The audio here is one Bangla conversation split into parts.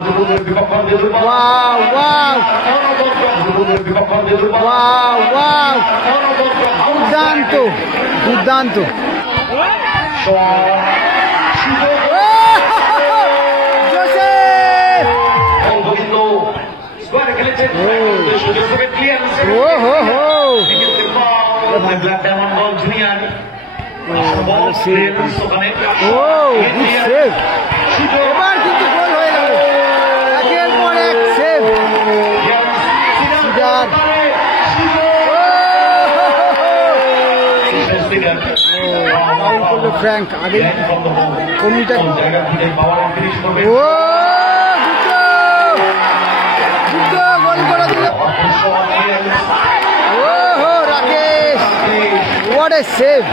Wow, wow. Wow, wow. Dudanto. Dudanto. এবার কিন্তু গোল হয়ে গেল, একের পর এক সেভ। ফ্র্যাঙ্ক আগে কমিটা গোল করে দিল। Rakesh, what a save!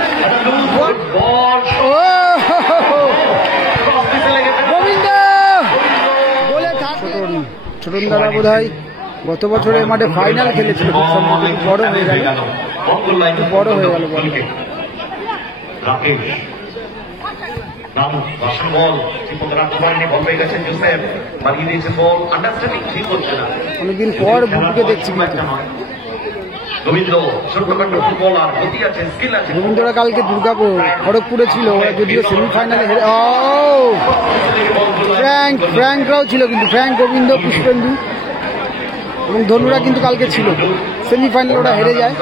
Govinda বলে ছোটন দাদা বোধ হয় গত বছরে মাঠে ফাইনাল খেলেছিল, খুব সম্ভবত বড় হয়ে গেল অনেকদিন পর বুটকে দেখছি। গোবিন্দরা কালকে দুর্গাপুর খড়গপুরে ছিল, যদিও সেমিফাইনালে হেরে। ফ্র্যাঙ্করাও ছিল, কিন্তু ফ্র্যাঙ্ক, গোবিন্দ, পুষ্পেন্দু এবং ধনুরা কিন্তু কালকে ছিল। সেমিফাইনালে ওরা হেরে যায়।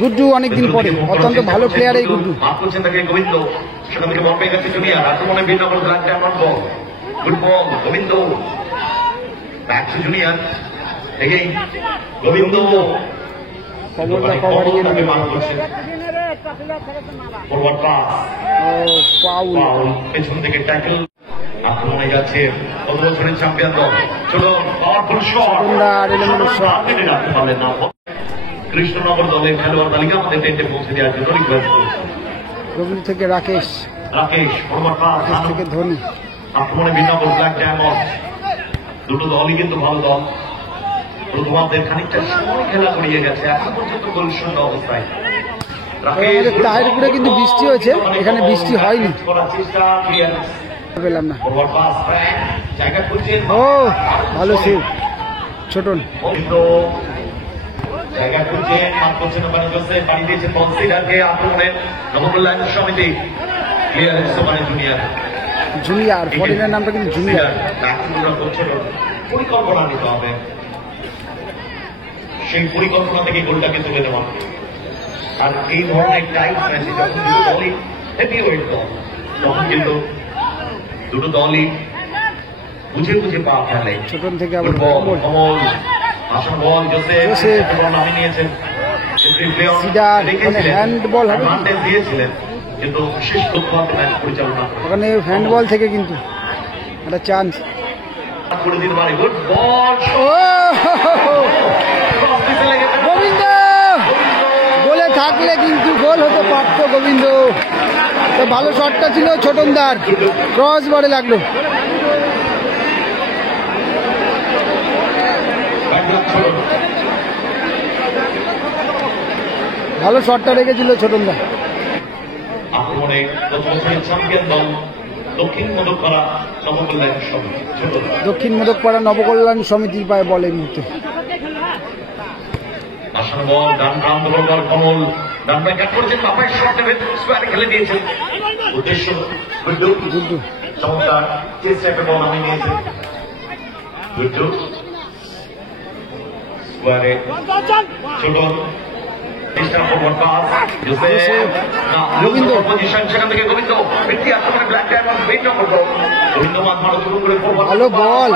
গুড্ডু অনেকদিন পরে, অত্যন্ত ভালো প্লেয়ার এই গুড্ডু। আক্রমণে যাচ্ছে গত বছরের চ্যাম্পিয়ন দল। চলো পাওয়ারফুল শট রাখতে পারলেন না। কৃষ্ণনগর দলের খেলোয়াড় তালিকা আমাদের টেন্টে পৌঁছে দেওয়ার জন্য রিকোয়েস্ট করছি। রবীন্দ্র থেকে রাকেশ, ফরওয়ার্ড পাস থেকে ধোনি। আক্রমণে বিনগর ব্ল্যাক ডায়মন্ড। দুটো দলই কিন্তু ভালো দল। প্রথমার্ধের খানিকটা সময় খেলা করিয়ে গেছে, এখন পর্যন্ত গোল শূন্য অবস্থায়। টায়ের উপরে কিন্তু বৃষ্টি হয়েছে, এখানে বৃষ্টি হয়নি। পেলাম না। ও ভালো সেভ ছোটন। জায়গা খুঁজে মাঠ করছেন বাড়ি দিয়েছেন বলসিডারকে। আক্রমণের নবকল্যাণ সমিতি জুনিয়র, ফরেনের নামটা কিন্তু জুনিয়র। পরিকল্পনা নিতে হবে, সেই পরিকল্পনা থেকে গোলটাকে তুলে দেওয়া। আর এই ধরনের টাইট ম্যাচে যখন দুটো দলই হেভিওয়েট দল, তখন কিন্তু দুটো দলই বুঝে বুঝে পা ফেলে। ছোটন থেকে আবার কমল আসন বল জোসেফ নামে নিয়েছেন। হ্যান্ডবল দিয়েছিলেন, কিন্তু শেষ পর্যন্ত ম্যাচ পরিচালনা ওখানে হ্যান্ডবল থেকে কিন্তু একটা চান্স করে দিতে পারে। গুড বল, গোবিন্দ গোলে থাকলে কিন্তু গোল হতে পারত। গোবিন্দ ভালো শটটা ছিল ছোটনদার, ক্রস বারে লাগলো। ভালো শটটা রেখেছিল ছোটনদা। আক্রমণে গত বছরের চ্যাম্পিয়ন দল দক্ষিণ মদকপাড়া নবকল্যাণ সমিতি। দক্ষিণ মদকপাড়া নবকল্যাণ সমিতির পায়ে বল এই মুহূর্তে। আসন বল ডান প্রান্ত বরাবর কমল ডান পায়ে কাট করেছেন, বাপায় শট নেবেন, স্কোয়ারে খেলে দিয়েছেন। উদ্দেশ্য গুড্ডু চমৎকার চেস টাইপের বল নামিয়ে নিয়েছেন। গুড্ডু স্কোয়ারে ছোট ভালো বল,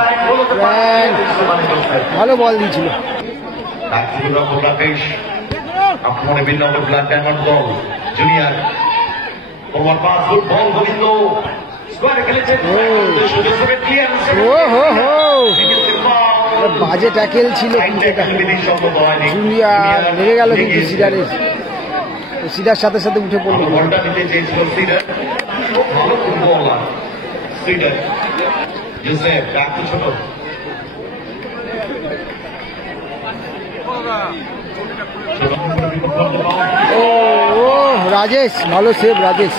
ভালো বল দিয়েছিল। আক্রমণে বিনগর ব্ল্যাক ডায়মন্ড দল junior. Forward pass, good ball Gobinda, স্কোয়ারে খেলেছেন। বাজে ট্যাকেল ছিল, জুনিয়র লেগে গেল কিন্তু সিডারের, সিডার সাথে সাথে উঠে পড়লো। বলটা নিতে চেয়েছিল সিডার, ভালো ফুটবলার সিডার। জোসেফ ডাকতে ছোট, রাজেশ ভালো সেভ। রাজেশ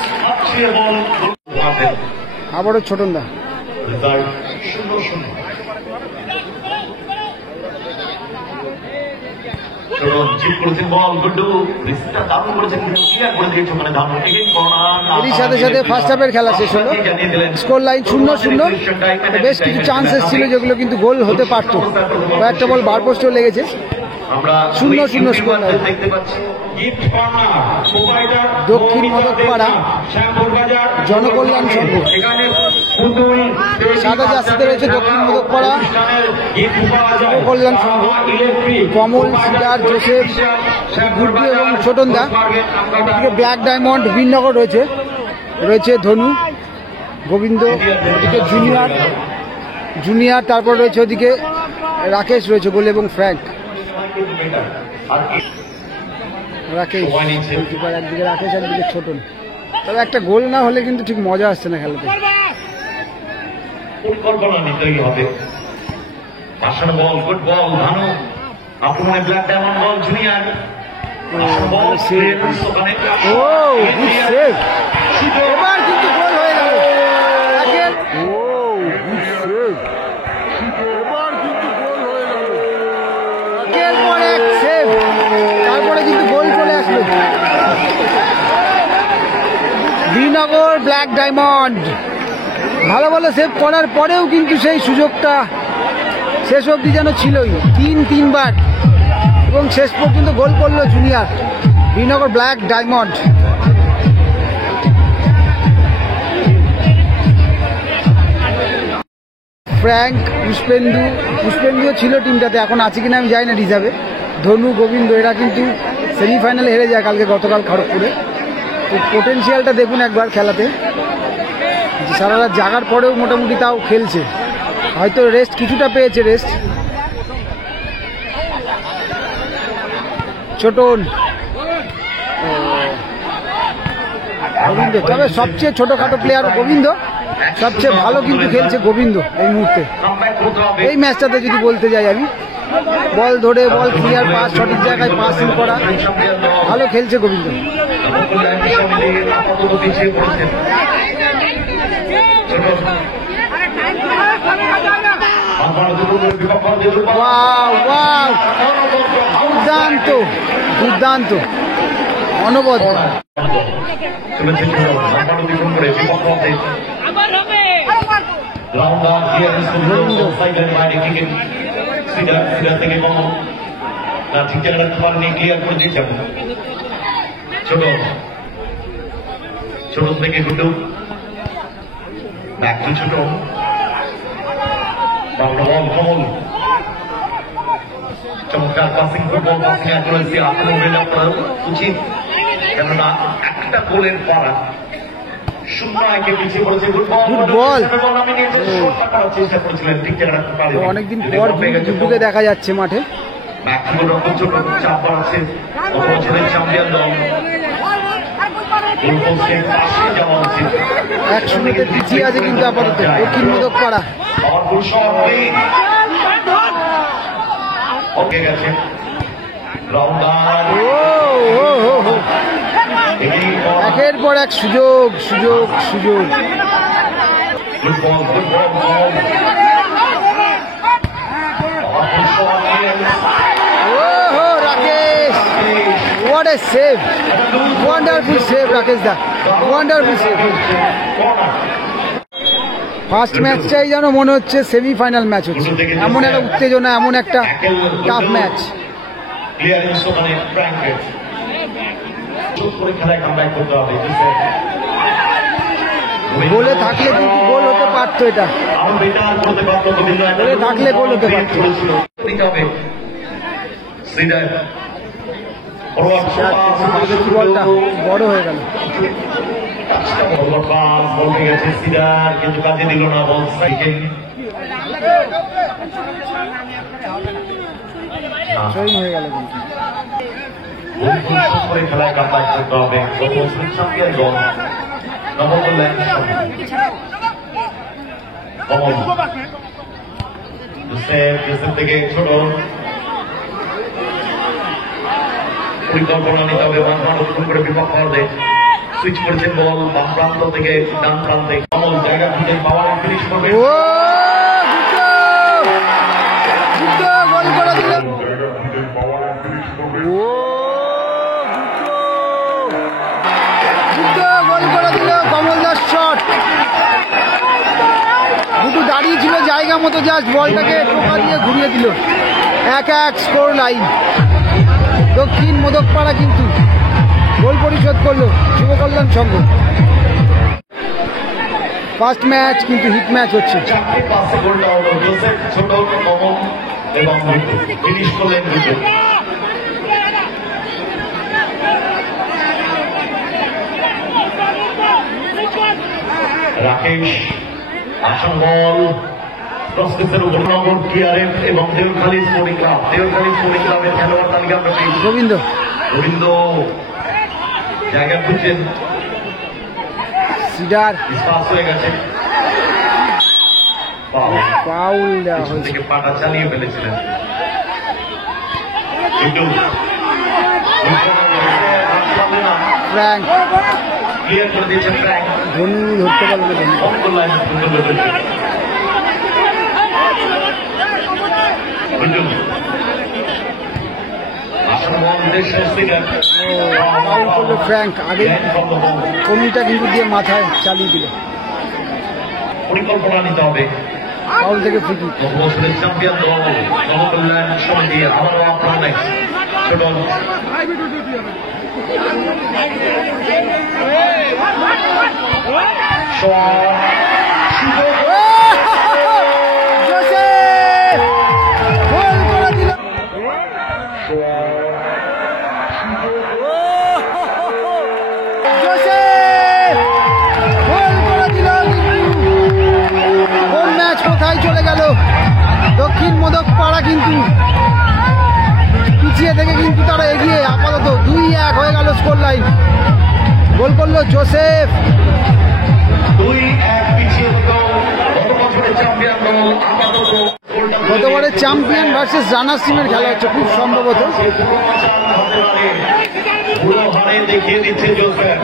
আবারও ছোটন দা রেজাল্ট 0-0। চলুন চিপ করেছেন বল গুড্ডু, রিসিভটা দারুণ করেছেন, ক্লিয়ার করে দিয়েছে ওখানে দারুণ। এগেইন কর্নার, এরই সাথে সাথে ফার্স্ট হাফের খেলা শেষ হলো, স্কোর লাইন 0-0। বেশ কিছু চান্সেস ছিল যেগুলো কিন্তু গোল হতে পারত, কয়েকটা বল বার পোস্টেও লেগেছে। আমরা 0-0 স্কোর লাইন। দেখতে পাচ্ছি গিফট কর্নার প্রোভাইডার দক্ষিণ মদকপাড়া জনকল্যাণ সংঘ সাদা জার্সিতে রয়েছে দক্ষিণ মদকপাড়া জনকল্যাণ সংঘ, কমল, সিডার, জোসেফ, গুড্ডু এবং ছোটনদা। এদিকে ব্ল্যাক ডায়মন্ড বীরনগর রয়েছে, রয়েছে ধনু, গোবিন্দ, এদিকে জুনিয়র, তারপর রয়েছে ওদিকে রাকেশ রয়েছে গোল এবং ফ্র্যাঙ্ক। রাকেশ গোলকিপার একদিকে, রাকেশ একদিকে ছোটন। তবে একটা গোল না হলে কিন্তু ঠিক মজা আসছে না খেলাতে। পরিকল্পনা নিতেই হবে। ভাসানো বল, গুড বল ধানু, আক্রমণে ব্ল্যাক ডায়মন্ড বল জুনিয়র। এবার কিন্তু গোল হয়ে গেল। তারপরে কিন্তু গোল চলে আসলো। বীরনগর ব্ল্যাক ডায়মন্ড ভালো ভালো সেভ করার পরেও কিন্তু সেই সুযোগটা শেষ অবধি যেন ছিলই, তিনবার, এবং শেষ পর্যন্ত গোল করলো junior. Birnagar black diamond. Frank, পুষ্পেন্দুও ছিল টিমটাতে, এখন আছে কিনা আমি জানি না রিজার্ভে। ধনু, গোবিন্দ এরা কিন্তু সেমিফাইনালে হেরে যায় গতকাল খড়গপুরে। তো পোটেনশিয়ালটা দেখুন একবার খেলাতে, সারা রাত জাগার পরেও মোটামুটি তাও খেলছে, হয়তো রেস্ট কিছুটা পেয়েছে রেস্ট। ছোটন, গোবিন্দ, তবে সবচেয়ে ছোটখাটো প্লেয়ার গোবিন্দ, সবচেয়ে ভালো কিন্তু খেলছে গোবিন্দ এই মুহূর্তে, এই ম্যাচটাতে যদি বলতে যাই আমি। বল ধরে, বল ক্লিয়ার, পাস সঠিক জায়গায় পাসিং করা, ভালো খেলছে গোবিন্দ। দুর্দান্ত অনবদ্য। ছোট থেকে গুড্ডু, ব্যাক টু ছোট, কমল, চমৎকার পাসিং, ফুটবল পাসিং অ্যাকুরেসি আক্রমণের আপনার উচিত, কেননা একটা গোলের পরা 0-1 পিছিয়ে পড়েছে। ফুটবল চেষ্টা করেছিলেন, ঠিক জায়গাটা অনেকদিন পর গুড্ডুকে দেখা যাচ্ছে মাঠে। ছোট চাপ বাড়াচ্ছে অপরাধের চ্যাম্পিয়ন দল, 1-0 পিছিয়ে আছে কিন্তু আপাতত দক্ষিণ মদকপাড়া। একের পর এক সুযোগ। Rakesh, what a save, wonderful save Rakesh da, wonderful save। First ম্যাচটাই যেন মনে হচ্ছে সেমিফাইনাল ম্যাচ হচ্ছে, এমন একটা উত্তেজনা, এমন একটা টাফ ম্যাচ। গোলে থাকলে কিন্তু গোল হতে পারতো, এটা গোলে থাকলে গোল হতে পারতো। বলটা বড় হয়ে গেল। কিন্তু কাজে দিল না, বল হয়ে গেল কিন্তু। খেলায় কাজ করতে হবে। থেকে ছোট পরিকল্পনা নিতে হবে, করে বিপক্ষ হবে সুইচ করেছেন বল বাম প্রান্ত থেকে ডান প্রান্তে কমল জায়গা খুঁজে পাওয়ার ফিনিশ করবে ও দুটো গোল করে দিল। ও দুটো গোল করে দিল কমল দাস শট। দুটো দাঁড়িয়ে ছিল জায়গা মতো, জাস্ট বলটাকে টোকা দিয়ে ঘুরিয়ে দিল। 1-1 স্কোর লাইন। দক্ষিণ মোদকপাড়া কিন্তু গোল পরিশোধ করলো যুব কল্যাণ সংঘ। ফার্স্ট ম্যাচ কিন্তু হিট ম্যাচ হচ্ছে। চারটে পাসে গোলটা হলো জোসেফ, ছোট, কমল এবং মিঠু ফিনিশ করলেন মিঠু। রাকেশ আসন বল প্রস্তুতের উপনগর টিআরএফ এবং দেওখালী স্পোর্টিং ক্লাব। দেওখালী স্পোর্টিং ক্লাবের খেলোয়াড় তালিকা আমরা পেয়েছি। গোবিন্দ গোবিন্দ জায়গা খুঁজছেন, সিডার পাস হয়ে গেছে, ফাউল দেওয়া পিছন হয়েছে। থেকে পাটা চালিয়ে ফেলেছিলেন কিন্তু ফ্র্যাঙ্ক ক্লিয়ার করে দিয়েছেন ফ্র্যাঙ্ক। ধনু ধরতে পারলো না। অন্তর লাইন সুন্দর বেরোচ্ছে। বুঝুন আসন বল দেশের সিগার ফাউল করলো ফ্র্যাঙ্ক। আগে কমিটা কিন্তু দিয়ে মাথায় চালিয়ে দিল। পরিকল্পনা নিতে হবে। ফাউল থেকে ফ্রি কিক। বছরের চ্যাম্পিয়ন দল জনকল্যাণ সমিতি আবারও আপনার ছোট জোসেফ গোল করে দিল। জোসেফ গোল করে দিল। কোন ম্যাচ কোথায় চলে গেল? দক্ষিণ মোদকপাড়া কিন্তু পিছিয়ে থেকে কিন্তু তারা এগিয়ে, আপাতত 2-1 হয়ে গেল স্কোর লাইন। গোল করলো জোসেফ। 2-1 পিছিয়ে দল গত বছরের চ্যাম্পিয়ন দল আপাতত গতবারের চ্যাম্পিয়ন ভার্সেস রানার্স টিমের খেলা হচ্ছে খুব সম্ভবত। পুরো হারে দেখিয়ে দিচ্ছে জোসেফ।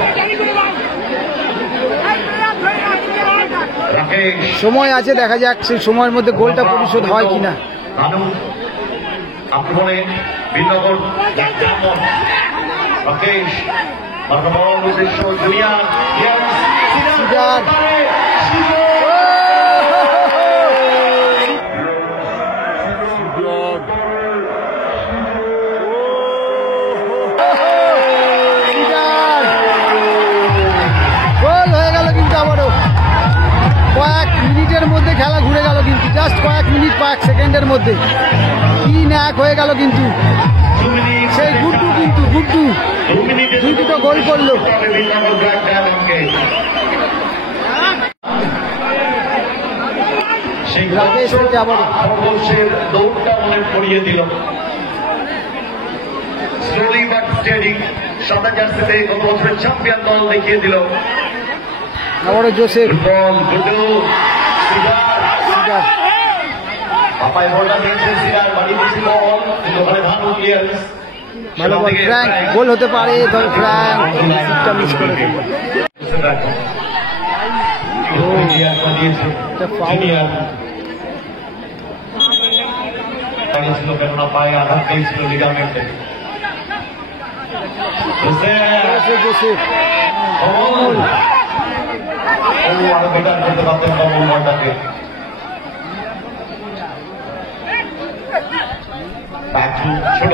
রাকেশ সময় আছে, দেখা যাক সেই সময়ের মধ্যে গোলটা পরিশোধ হয় কিনা। আক্রমণে বিনগর রাকেশ বর্তমান উদ্দেশ্য জুনিয়র সিডার। গোল হয়ে গেল কিন্তু আবারও। কয়েক মিনিটের মধ্যে খেলা ঘুরে গেল কিন্তু, জাস্ট কয়েক মিনিট কয়েক সেকেন্ডের মধ্যে 3-1 হয়ে গেল কিন্তু। সেই গুড্ডু কিন্তু গুড্ডু দুটো গোল করলো। রাকেশ থেকে আবার ভারতবর্ষের দৌড়টা মনে পড়িয়ে দিল। স্লোলি বাট স্টেডি সাদা জার্সিতে গত বছরের চ্যাম্পিয়ন দল দেখিয়ে দিল। আবারও জোসেফ। বল গুড্ডু সিডার সিডার পাপায় বলটা দিয়েছে সিডার বাড়ি দিয়েছে বল কিন্তু ওখানে ধানু ক্লিয়ারেন্স ভালো বল। ফ্র্যাঙ্ক গোল হতে পারে, তবে ফ্র্যাঙ্ক সিটটা মিস করে ফেলল। এটা ফাউল। ছিল কেননা পায়ে আঘাত পেয়েছিল লিগামেন্টে। জোসেফ কমল আরো বেটার করতে পারতেন কমল বলটাকে। ছোট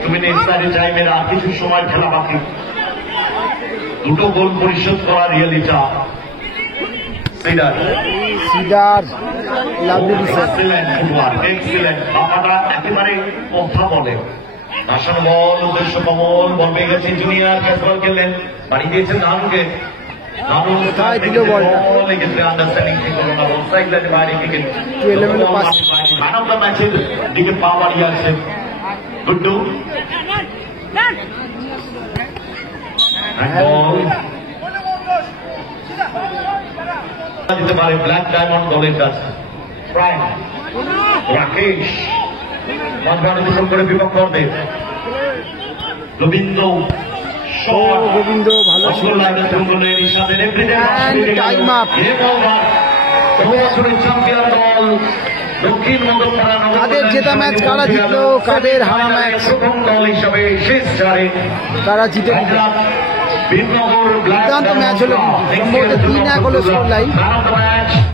2 মিনিট টাইমের আর কিছু সময় খেলা বাকি। দুটো গোল পরিশোধ করা রিয়েলিটা সিডার সিডার লাভলি ডিসাইড। Excellent football, excellent. বাবাটা একেবারে কথা বলে। আসন বল উদ্দেশ্য কমল, বল পেয়ে গেছে জুনিয়র, ক্যাচ বল খেললেন, বাড়ি দিয়েছেন নানুকে। নানু কোথায় দিল বলটা? এক্ষেত্রে আন্ডারস্ট্যান্ডিং ঠিক হলো না, বল সাইড লাইনে বাইরে থেকে এলোমেলো পাস। ম্যান অফ দ্য ম্যাচের দিকে পা বাড়িয়ে আসছেন গুড্ডু। বল দিতে পারে ব্ল্যাক ডায়মন্ড দলের কাছে। প্রাইম রাকেশ মাঝখানে দূষণ করে বিপক্ষ করবে। রবীন্দ্র ও গোবিন্দ ভালো ছিল। And time up. কাদের জেতা ম্যাচ, কারা জিতলো, কাদের হারা ম্যাচ, প্রথম দল হিসাবে শেষ চারে কারা জিতে নিল। দুর্দান্ত ম্যাচ হলো, সম্ভবত 3-1 হলো স্কোর লাইন।